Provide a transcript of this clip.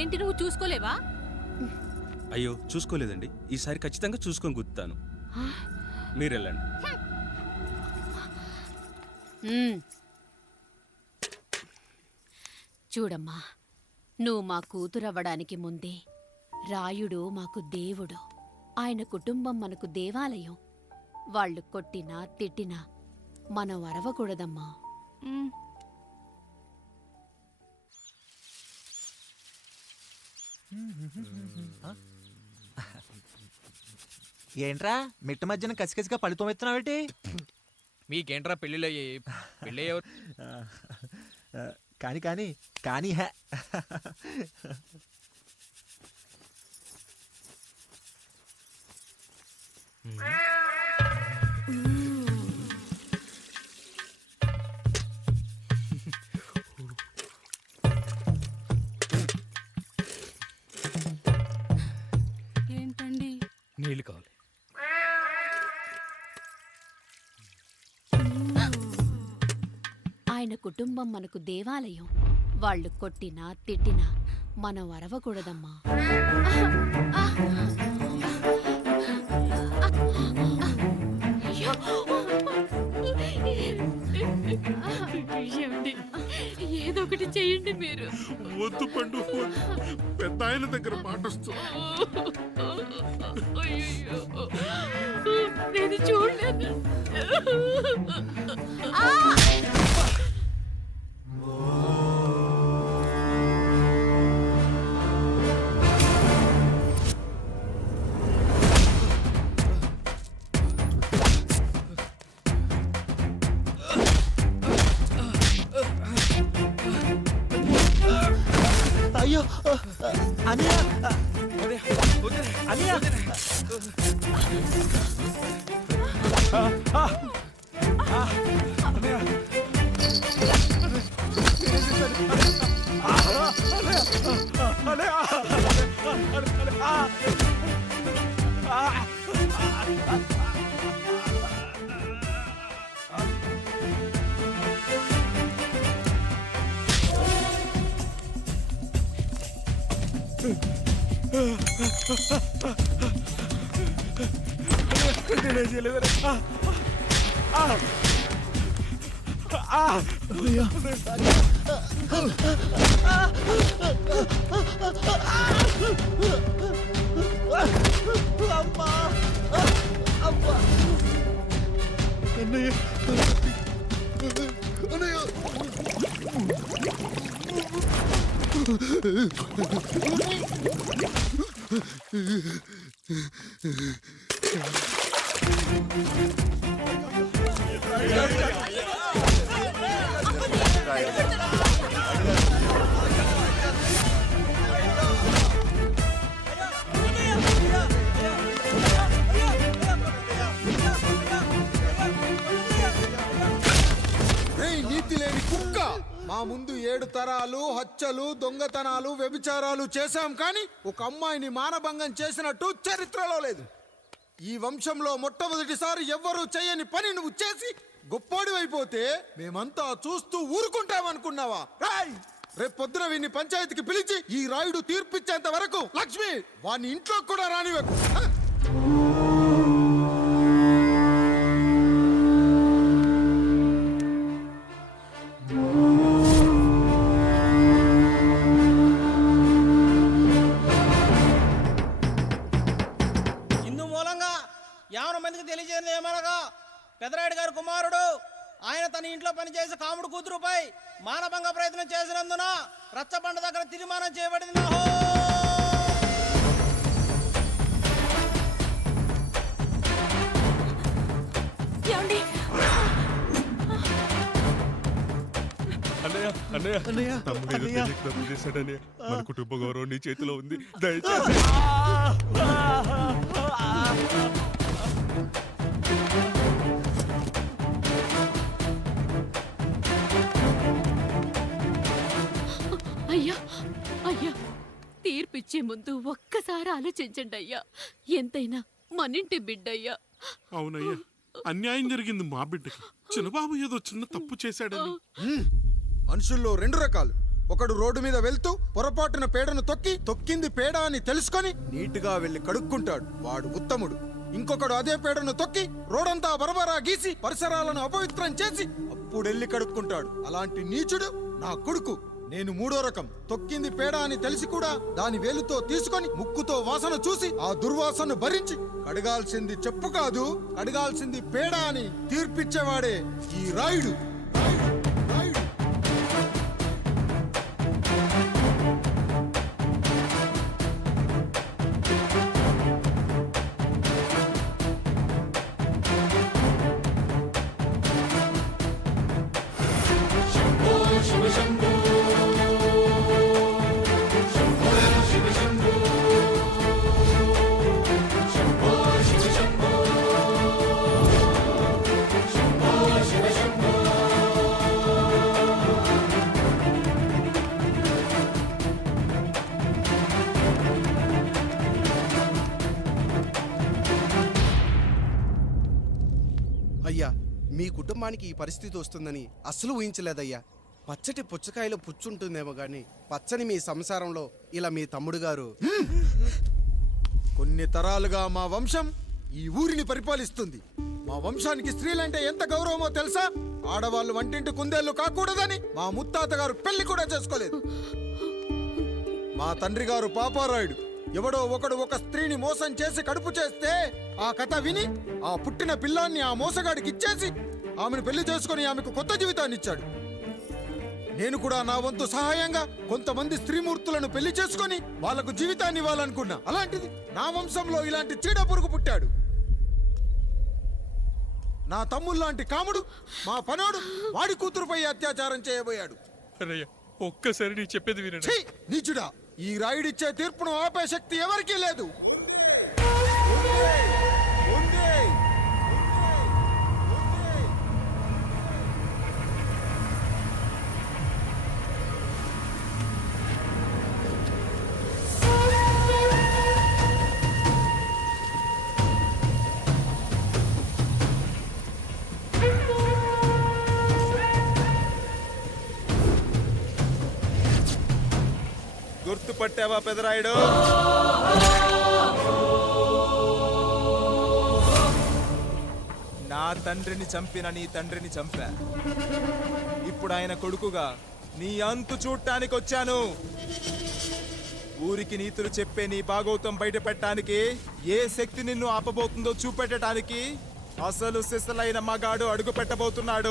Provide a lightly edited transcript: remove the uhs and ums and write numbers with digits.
ఏంటి నువ్వు చూసుకోలేవా? అయ్యో చూసుకోలేదండి, ఈసారి ఖచ్చితంగా చూసుకొని గుర్తాను. మీరు వెళ్ళండి. చూడమ్మా, నువ్వు మా కూతురవ్వడానికి ముందే రాయుడు మాకు దేవుడు, ఆయన కుటుంబం మనకు దేవాలయం. వాళ్ళు కొట్టినా తిట్టినా మనం అరవకూడదమ్మా. ఏంట్రా మిట్ట మధ్యన కసికసిగా పళ్ళుతో ఎత్తున్నావేటి? మీకేంట్రా పెళ్ళిళ్ళయ్యాయి? పెళ్ళయ్యే కానీ కానీ కానీ హే ఏంటండి? నీళ్ళు కావాలి. ఆయన కుటుంబం మనకు దేవాలయం. వాళ్ళు కొట్టినా తిట్టినా మనం అరవకూడదమ్మా. ఏదో ఒకటి చెయ్యండి మీరు. వద్దు పండు, పెద్ద ఆయన దగ్గర మాటొస్తూ. నేను చూడలేదు. అయ్యో అనియా అనియా మా ముందు 7 తరాలు హత్యలు, దొంగతనాలు, వ్యభిచారాలు చేశాం, కానీ ఒక అమ్మాయిని మానభంగం చేసినట్టు చరిత్రలో లేదు. ఈ వంశంలో మొట్టమొదటిసారి ఎవ్వరూ చేయని పని నువ్వు చేసి గొప్పోడివైపోతే మేమంతా చూస్తూ ఊరుకుంటామనుకున్నావా? రేపు పొద్దున వీడిని పంచాయతీకి పిలిచి ఈ రాయుడు తీర్పిచ్చేంత వరకు లక్ష్మి వాడిని ఇంట్లో కూడా రానివ్వకు. తెలియజేయడం ఏమనగా పెదరాయుడు గారి కుమారుడు ఆయన తన ఇంట్లో పనిచేసే కాముడు కూతురుపై మానభంగ ప్రయత్నం చేసినందున రచ్చబండ దగ్గర తీర్మానం చేయబడింది. మన కుటుంబ గౌరవం నీ చేతిలో ఉంది, దయచేసి. అయ్యా అయ్యా, తీర్పిచ్చే ముందు ఒక్కసారి ఆలోచించండి అయ్యా. ఎంతైనా మనింటి బిడ్డయ్యా. అవునయ్యా, అన్యాయం జరిగింది మా బిడ్డకి. చిన్నబాబు ఏదో చిన్న తప్పు చేశాడని. మనుషుల్లో 2 రకాలు, ఒకడు రోడ్డు మీద వెళ్తూ పొరపాటున పేడను తొక్కింది పేడ అని తెలుసుకొని నీటుగా వెళ్లి కడుక్కుంటాడు, వాడు ఉత్తముడు. ఇంకొకడు అదే పేడను తొక్కి రోడంతా బరబరా గీసి పరిసరాలను అపవిత్రం చేసి అప్పుడెళ్ళి కడుక్కుంటాడు. అలాంటి నీచుడు నా కొడుకు. నేను మూడో రకం. తొక్కింది పేడ అని తెలిసి కూడా దాని వేలుతో తీసుకొని ముక్కుతో వాసన చూసి ఆ దుర్వాసన భరించి కడగాల్సింది చెప్పు కాదు, కడగాల్సింది పేడ అని తీర్పిచ్చేవాడే ఈ రాయుడు. అయ్యా, మీ కుటుంబానికి ఈ పరిస్థితి వస్తుందని అస్సలు ఊహించలేదయ్యా. పచ్చటి పుచ్చకాయలో పుచ్చుంటుందేమో గాని పచ్చని మీ సంసారంలో ఇలా మీ తమ్ముడు గారు కొన్ని తరాలుగా మా వంశం ఈ ఊరిని పరిపాలిస్తుంది. మా వంశానికి స్త్రీలంటే ఎంత గౌరవమో తెలుసా? ఆడవాళ్ళు వంటింటి కుందేళ్లు కాకూడదని మా ముత్తాత గారు పెళ్లి కూడా చేసుకోలేదు. మా తండ్రి గారు పాపారాయుడు ఎవడో ఒకడు ఒక స్త్రీని మోసం చేసి కడుపు చేస్తే ఆ కథ విని ఆ పుట్టిన పిల్లాన్ని ఆ మోసగాడికి ఇచ్చేసి ఆమెను పెళ్లి చేసుకుని ఆమెకు కొత్త జీవితాన్ని ఇచ్చాడు. నేను కూడా నా వంతు సహాయంగా కొంతమంది స్త్రీమూర్తులను పెళ్లి చేసుకొని వాళ్లకు జీవితాన్ని ఇవ్వాలనుకున్నా. అలాంటిది నా వంశంలో ఇలాంటి చీడ పురుగు పుట్టాడు. నా తమ్ముళ్ళలాంటి కాముడు మా పనోడు వాడి కూతురుపై అత్యాచారం చేయబోయాడు. ఒక్కసారి నీ చెప్పేది వినండి. ఛీ! నీచుడా, ఈ రాయుడిచ్చే తీర్పును ఆపే శక్తి ఎవరికీ లేదు. గుర్తుపట్టావా పెదరాయుడు? నా తండ్రిని చంపిన నీ తండ్రిని చంపా. ఇప్పుడు ఆయన కొడుకుగా నీ అంతు చూడటానికి వచ్చాను. ఊరికి నీతులు చెప్పే నీ భాగవతం బయట పెట్టడానికి ఏ శక్తి నిన్ను ఆపబోతుందో చూపెట్టడానికి అసలు సిసలైన మగాడు అడుగు పెట్టబోతున్నాడు.